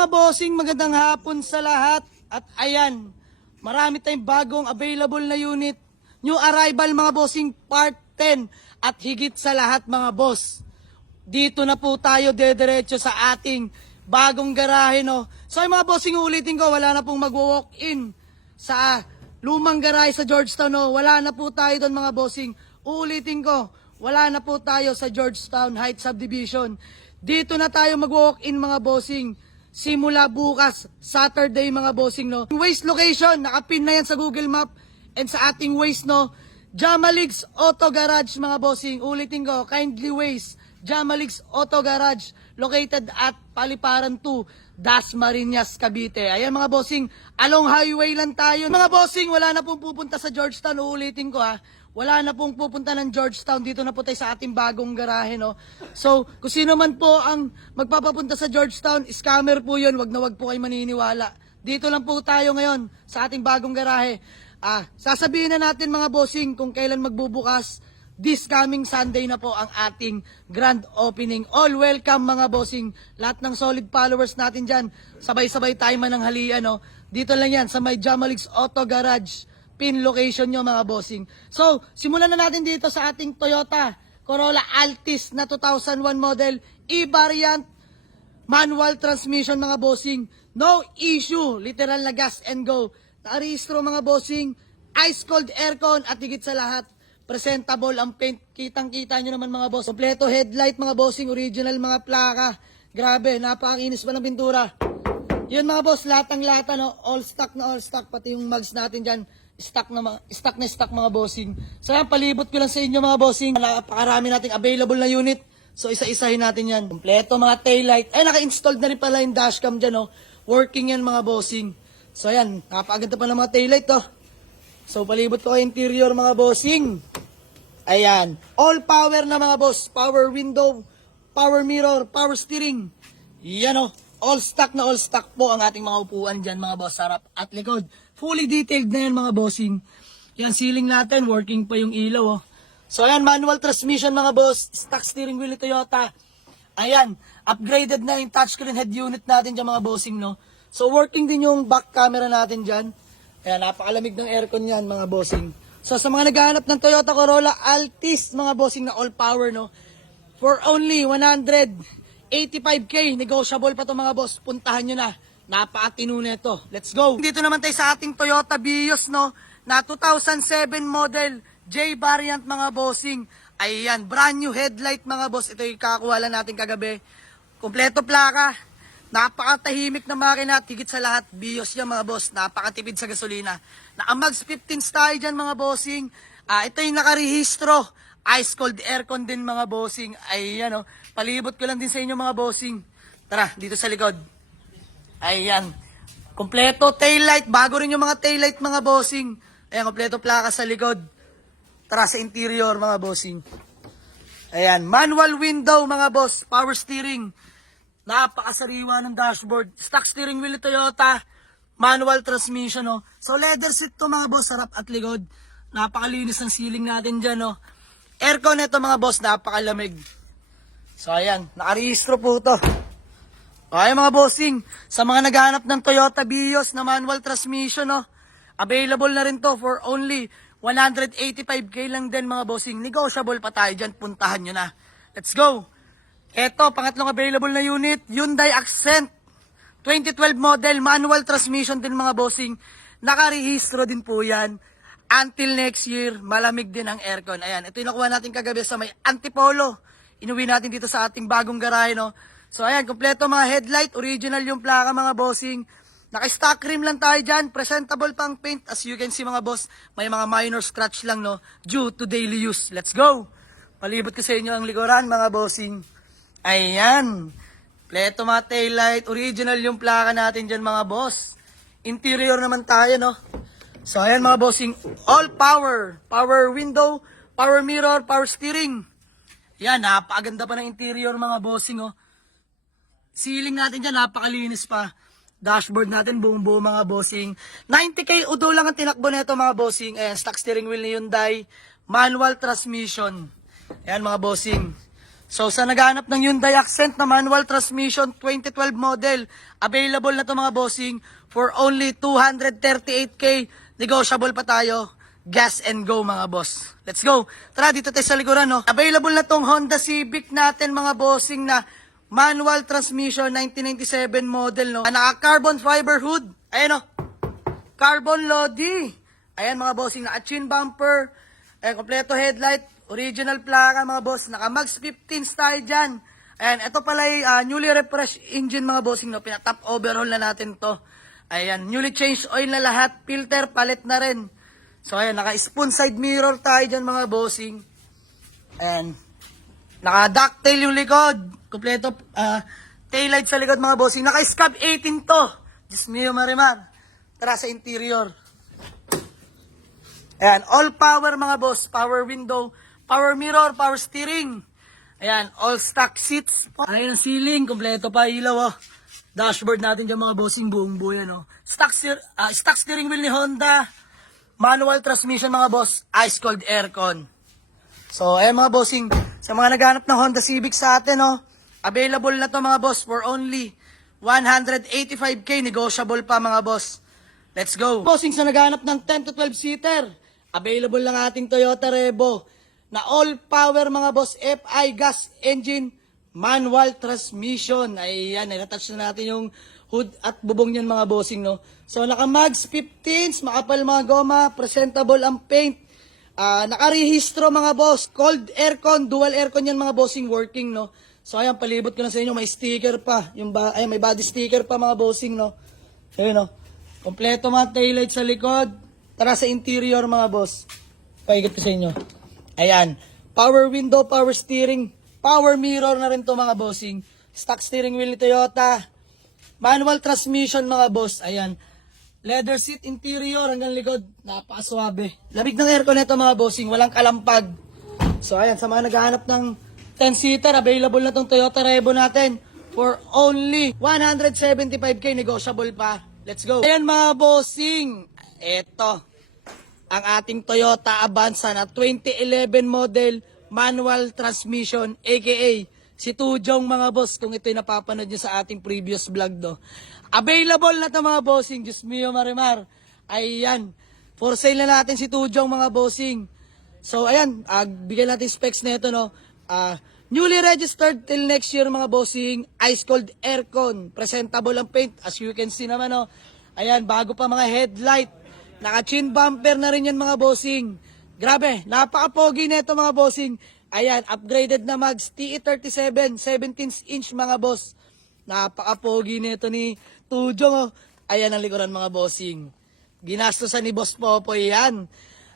mga bossing, magandang hapon sa lahat. At ayan, marami tayong bagong available na unit. New arrival mga bossing, part 10. At higit sa lahat mga boss, dito na po tayo dediretso sa ating bagong garahe, no? So yung mga bossing, ulitin ko, wala na pong mag-walk-in sa lumang garahe sa Georgetown, no? Wala na po tayo doon mga bossing. Ulitin ko, wala na po tayo sa Georgetown Heights Subdivision. Dito na tayo mag-walk-in mga bossing. Simula bukas, Saturday mga bossing, no? Waste location, nakapin na yan sa Google Map. And sa ating waste, no? Jamalix Auto Garage mga bossing. Ulitin ko, kindly waste. Jamalix Auto Garage located at Paliparan 2, Dasmariñas, Cavite. Ayan mga bossing, along highway lang tayo. Mga bossing, wala na pong pupunta sa Georgetown. Uulitin ko ha. Wala na pong pupunta ng Georgetown. Dito na po tayo sa ating bagong garahe, no? So, kung sino man po ang magpapapunta sa Georgetown, scammer po yun. Wag na wag po kayo maniniwala. Dito lang po tayo ngayon sa ating bagong garahe. Sasabihin na natin mga bossing kung kailan magbubukas. This coming Sunday na po ang ating grand opening. All welcome mga bossing. Lahat ng solid followers natin dyan. Sabay-sabay tayo mananghalian, no? Dito lang yan sa may Jamalix Auto Garage. Pin location nyo mga bossing. So, simulan na natin dito sa ating Toyota Corolla Altis na 2001 model. E-variant. Manual transmission mga bossing. No issue. Literal na gas and go. Nakarehistro mga bossing. Ice cold aircon at higit sa lahat. Presentable ang paint. Kitang-kita nyo naman mga boss. Kompleto headlight mga bossing. Original mga plaka. Grabe, napakakinis pa ng pintura. Yun mga boss, latang-lata, no? All stock na all stock. Pati yung mugs natin dyan. Stock mga bossing. So yan, palibot ko lang sa inyo mga bossing. Napakarami nating available na unit. So isa-isahin natin yan. Kompleto mga taillight. Ay, naka-installed na rin pala yung dashcam dyan, no? Working yan mga bossing. So yan, napakaganda pa ng mga taillight, to. So palibot ko kay interior mga bossing. Ayan. All power na mga boss. Power window, power mirror, power steering. Yan, o. All stock na all stock po ang ating mga upuan dyan mga boss. Sarap at likod. Fully detailed na yan mga bossing. Yan, ceiling natin. Working pa yung ilaw, oh. So ayan, manual transmission mga boss. Stock steering wheel ni Toyota. Ayan, upgraded na yung touchscreen head unit natin dyan mga bossing, no? So working din yung back camera natin dyan. Ayan, napakalamig ng aircon yan mga bossing. So sa mga naghahanap ng Toyota Corolla Altis mga bossing na all power, no? For only 185k, negotiable pa to mga boss. Puntahan nyo na. Napakatino nito. Let's go. Dito naman tayo sa ating Toyota Vios, no? Na 2007 model, J variant mga bossing. Ayan, brand new headlight mga boss. Ito yung kakakuha lang natin kagabi. Kompleto plaka. Napakatahimik na makina. Tigit sa lahat, Vios yan mga boss. Napakatipid sa gasolina. Naka-max 15 tayo dyan mga bossing. Ito yung nakarehistro. Ice cold aircon din mga bossing. Ayan, oh. Palibot ko lang din sa inyo mga bossing. Tara, dito sa likod. Ayan. Kompleto taillight. Bago rin yung mga taillight mga bossing. Ayan, kompleto plaka sa likod. Tara sa interior mga bossing. Ayan. Manual window mga boss. Power steering. Napakasariwa ng dashboard. Stock steering wheel ni Toyota. Manual transmission, no? So leather seat to mga boss. Sarap at likod. Napakalinis ng ceiling natin dyan, no? Aircon nito mga boss. Napakalamig. So ayan. Nakarehistro po to. Okay mga bossing, sa mga naghahanap ng Toyota Vios na manual transmission, no? Available na rin to for only 185k lang din mga bossing. Negotiable pa tayo dyan, puntahan nyo na. Let's go! Eto, pangatlong available na unit, Hyundai Accent. 2012 model, manual transmission din mga bossing. Nakarehistro din po yan. Until next year, malamig din ang aircon. Ayan, ito yung nakuha natin kagabi sa may Antipolo. Inuwi natin dito sa ating bagong garahe, no? So ayan, kompleto mga headlight, original yung plaka mga bossing. Naka-stock rim lang tayo dyan, presentable pang paint. As you can see mga boss, may mga minor scratch lang, no? Due to daily use. Let's go! Palibot ko sa inyo ang likuran mga bossing. Ayan. Kompleto mga taillight, original yung plaka natin dyan mga boss. Interior naman tayo, no? So ayan mga bossing, all power. Power window, power mirror, power steering. Yan, napakaganda pa ng interior mga bossing, oh. Ceiling natin dyan, napakalinis pa. Dashboard natin, buong-buo mga bossing. 90k udo lang ang tinakbo nito mga bossing. Ayan, stock steering wheel ni Hyundai. Manual transmission. Ayan mga bossing. So sa naghahanap ng Hyundai Accent na manual transmission 2012 model, available na to mga bossing for only 238k. Negotiable pa tayo. Gas and go mga boss. Let's go. Tara dito tayo sa likuran no. Available na tong Honda Civic natin mga bossing na manual transmission 1997 model no. Naka carbon fiber hood. Ayan no. Carbon Lodi. Ayan mga bossing, naka chin bumper. Ayan, kompleto headlight. Original plaka mga boss. Naka Max 15 tayo dyan. Ayan, ito pala ay newly refreshed engine mga bossing. No? Pinatop overhaul na natin to. Ayan, newly changed oil na lahat. Filter, palit na rin. So ayan, naka spoon side mirror tayo dyan mga bossing. Ayan. Naka ducktail yung likod. Kompleto taillight sa likod mga bossing. Naka scab 18 to. Diyos mio marimar. Tara sa interior. Ayan, all power mga boss. Power window. Power mirror, power steering. Ayan, all stock seats. Ayan ang ceiling, kompleto pa ilaw oh. Dashboard natin dyan mga bossing, buong buo yan oh. Stock steering wheel ni Honda. Manual transmission mga boss, ice cold aircon. So ayan mga bossing, sa mga naghanap ng Honda Civic sa atin oh, available na to mga boss for only 185k, negotiable pa mga boss. Let's go. Bossing, sa naghanap ng 10 to 12 seater, available lang ating Toyota Revo na all power mga boss, FI gas engine, manual transmission. Ayan, natouch na natin yung hood at bubong niyan mga bossing no. So naka Max 15s, makapal mga goma, presentable ang paint. Nakarehistro mga boss, cold aircon, dual aircon yan mga bossing, working no. So ayan, palibot ko na sa inyo, may sticker pa. Ayan, may body sticker pa mga bossing no. Ayun no. Kompleto mga taillight sa likod. Tara sa interior mga boss. Paikot ko sa inyo. Ayan, power window, power steering, power mirror na rin to mga bossing. Stock steering wheel ni Toyota. Manual transmission mga boss. Ayan, leather seat interior hanggang likod. Napakaswabe. Lamig ng aircon nito mga bossing, walang kalampag. So ayan, sa mga naghahanap ng 10-seater, available na tong Toyota Revo natin for only 175k, negotiable pa. Let's go. Ayan mga bossing, eto ang ating Toyota Avanza na 2011 model, manual transmission, aka si Tujong mga boss, kung ito'y napapanood nyo sa ating previous vlog do. Available na to mga bossing, Diyos mio marimar. Ayan, for sale na natin si Tujong mga bossing. So ayan, bigyan natin specs na ito no. Newly registered till next year mga bossing, ice cold aircon, presentable ang paint as you can see naman no. Ayan, bago pa mga headlight. Naka-chin bumper na rin yan mga bossing. Grabe, napaka-pogi na ito mga bossing. Ayan, upgraded na mags TE37, 17-inch mga boss. Napaka-pogi na ito ni Tujong. Oh. Ayan ang likuran mga bossing. Ginastosan ni Boss Popoy yan.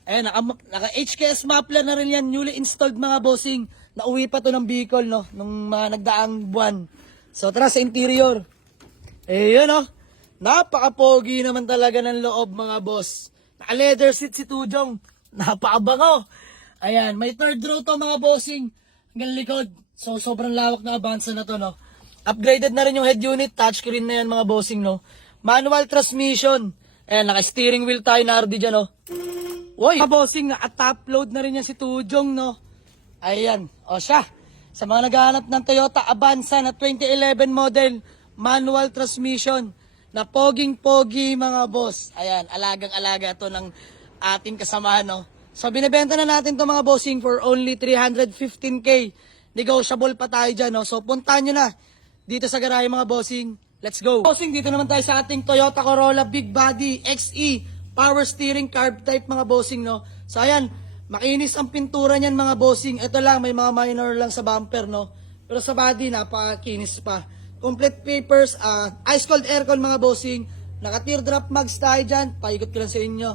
Ayan, naka-HKS muffler na rin yan. Newly installed mga bossing. Nauwi pa to ng Bicol no, nung mga nagdaang buwan. So tara sa interior. Ayan oh. Napaka-pogi naman talaga ng loob mga boss. Naka-leather seat si Tujong. Napakabango. Ayan, may third row to mga bossing. Hanggang likod. So, sobrang lawak na Avanza na to, no. Upgraded na rin yung head unit. Touchscreen na yan mga bossing, no. Manual transmission. Ayan, naka-steering wheel tayo na RD dyan, no. Uy, mga bossing, naka-top load na rin yan si Tujong, no. Ayan, o siya. Sa mga naghahanap ng Toyota Avanza na 2011 model, manual transmission. Na poging-pogi mga boss. Ayan, alagang-alaga to ng ating kasamahan, no. So, binibenta na natin to mga bossing for only 315k. Negotiable pa tayo dyan, no. So, puntahan nyo na dito sa garahe mga bossing. Let's go. Bossing, dito naman tayo sa ating Toyota Corolla Big Body XE. Power steering, carb type mga bossing, no. So, ayan, makinis ang pintura niyan mga bossing. Ito lang, may mga minor lang sa bumper, no. Pero sa body, napakakinis pa. Complete papers, ice cold aircon mga bossing. Naka teardrop mags tayo dyan. Paikot ko lang sa inyo.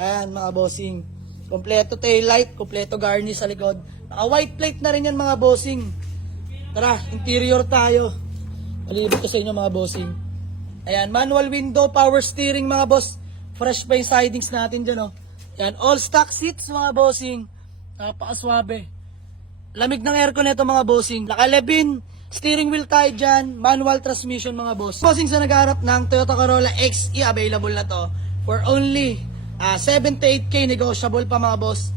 Ayan mga bossing. Kompleto tail light, kompleto garnish sa likod. Naka white plate na rin yan mga bossing. Tara, interior tayo. Palibot ko sa inyo mga bossing. Ayan, manual window, power steering mga boss. Fresh pa yung sidings natin dyan oh. Ayan, all stock seats mga bossing. Napakaswabe. Lamig ng aircon nito mga bossing. Naka-11 steering wheel tayo dyan, manual transmission mga boss. Bossing, sa nagharap ng Toyota Corolla XE, available na to for only 7 to 8k, negotiable pa mga boss.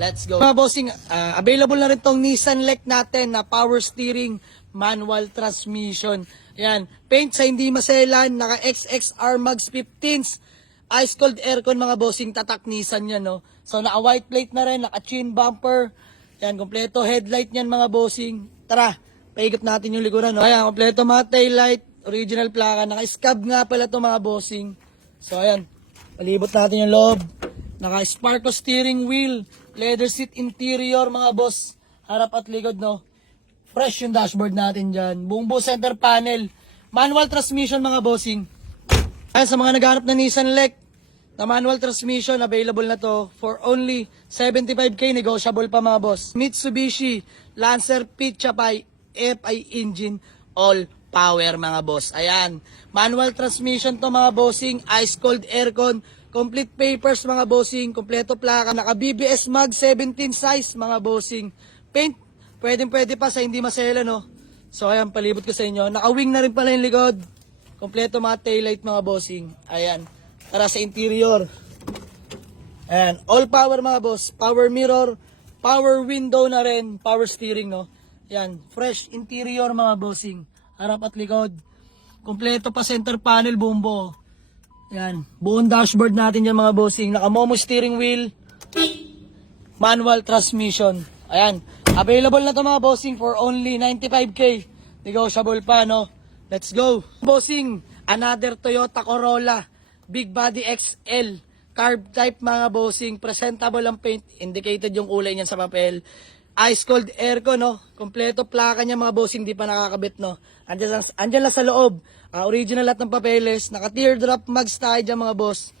Let's go. Mga bossing, available na rin tong Nissan Lec natin na power steering, manual transmission. Ayan, paint sa hindi maselan, naka XXR Max 15s, ice cold aircon mga bossing, tatak Nissan yan, no? So naka white plate na rin, naka chin bumper. Ayan, kompleto headlight niyan mga bossing. Tara, paikot natin yung likuran, no? Ayan, kompleto mga taillight, original plaka, naka scab nga pala to mga bossing. So ayan, palibot natin yung loob. Naka Sparco steering wheel, leather seat interior mga boss, harap at likod, no? Fresh yung dashboard natin dyan. Buong buo center panel, manual transmission mga bossing. Ayan, sa mga naghanap na Nissan Lec na manual transmission, available na to for only 75k, negotiable pa mga boss. Mitsubishi Lancer Picapay FI engine, all power mga boss. Ayan, manual transmission to mga bossing, ice cold aircon, complete papers mga bossing, kompleto plaka, naka BBS mag 17 size mga bossing. Paint, pwede pa sa hindi masela, no? So ayan, palibot ko sa inyo. Naka wing na rin pala yung likod. Kompleto mga taillight mga bossing. Ayan, tara sa interior. Ayan, all power mga boss, power mirror, power window na rin, power steering, no? Ayan, fresh interior mga bossing, harap at likod. Kompleto pa center panel, buong buo. Yan, buong dashboard natin yan mga bossing. Naka-Momo steering wheel, manual transmission. Ayan, available na to mga bossing for only 95k. Negotiable pa, no? Let's go. Bossing, another Toyota Corolla, big body XL, carb type mga bossing. Presentable ang paint, indicated yung kulay niyan sa papel. Ice cold aircon, no? Kompleto plaka niya mga bossing, di pa nakakabit, no? Andyan lang sa loob. Original lahat ng papeles. Naka teardrop mags tayo dyan mga boss.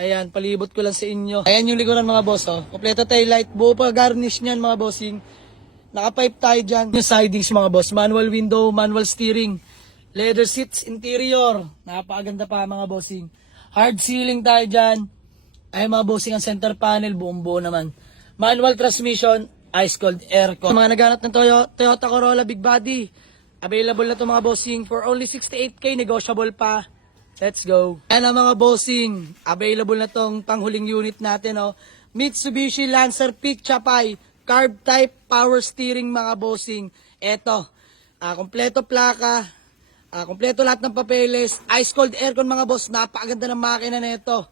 Ayan, palibot ko lang sa inyo. Ayan yung likuran mga boss, oh. Kompleto taillight. Buo pa garnish niyan mga bossing. Naka-pipe tayo dyan. Yung sidings mga boss. Manual window, manual steering. Leather seats interior. Napakaganda pa mga bossing. Hard ceiling tayo dyan. Ayan mga bossing, ang center panel. Buong buo naman. Manual transmission, ice cold aircon. Mga naghanap ng Toyota Corolla big body, available na to mga bossing for only 68k, negotiable pa. Let's go. Ayan ang mga bossing, available na tong panghuling unit natin, oh. Mitsubishi Lancer Picapay, carb type, power steering mga bossing. Eto, kompleto plaka, kompleto lahat ng papeles, ice cold aircon mga boss. Napakaganda ng makina na ito,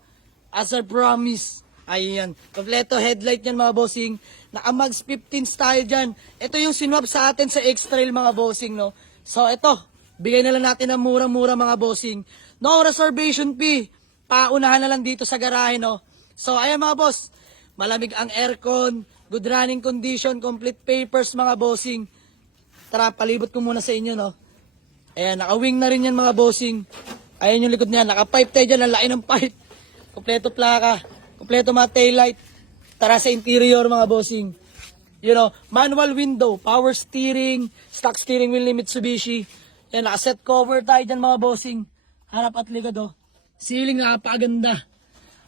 as I promise. Ayan, kompleto headlight yan mga bossing. Naka-mags 15 style dyan. Ito yung sinwap sa atin sa X-Trail mga bossing, no? So ito, bigay na lang natin ng mura-mura mga bossing. No reservation fee. Paunahan na lang dito sa garahe, no? So ayan mga boss, malamig ang aircon, good running condition, complete papers mga bossing. Tara, palibot ko muna sa inyo, no? Ayan, naka-wing na rin yan mga bossing. Ayan yung likod niya, naka-pipe tayo dyan, ang laki ng pipe. Kompleto plaka, kompleto mga taillight. Tara sa interior mga bossing. You know, manual window, power steering, stock steering wheel ni Mitsubishi. Yan, naka-set cover tayo dyan mga bossing. Harap at likod, oh. Ceiling, napakaganda.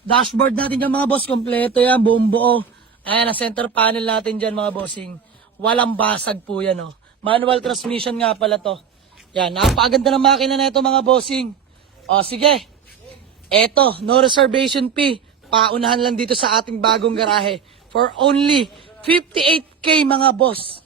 Dashboard natin dyan mga boss, kompleto yan, buong buo. Ayan, ang center panel natin dyan mga bossing. Walang basag po yan, oh. Manual transmission nga pala to. Yan, napakaganda ng makina na ito mga bossing. O, sige. Eto, no reservation fee. Paunahan lang dito sa ating bagong garahe for only 58k mga boss.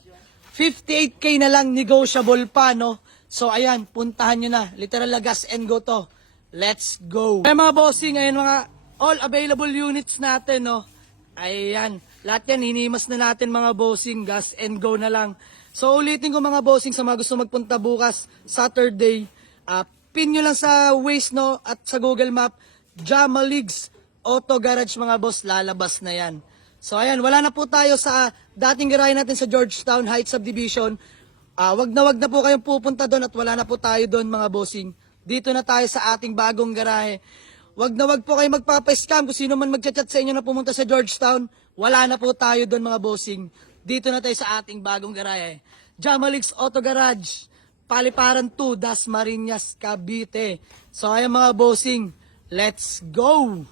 58k na lang, negotiable pa, no? So ayan, puntahan nyo na. Literal na gas and go to. Let's go. Ayan mga bossing, ayan mga all available units natin, no? Ayan, lahat yan hinimas na natin mga bossing, gas and go na lang. So ulitin ko mga bossing, sa mga gusto magpunta bukas, Saturday, pin nyo lang sa Waze, no? At sa Google Map, Jamaligs Auto Garage mga boss, lalabas na yan. So ayan, wala na po tayo sa dating garahe natin sa Georgetown Heights Subdivision. Wag na po kayong pupunta doon at wala na po tayo doon mga bossing. Dito na tayo sa ating bagong garahe. Wag po kayo magpapa-scam kung sino man magchat-chat sa inyo na pumunta sa Georgetown. Wala na po tayo doon mga bossing. Dito na tayo sa ating bagong garahe. Jamaligs Auto Garage, Paliparan 2, Dasmariñas, Cavite. So ayan mga bossing, let's go!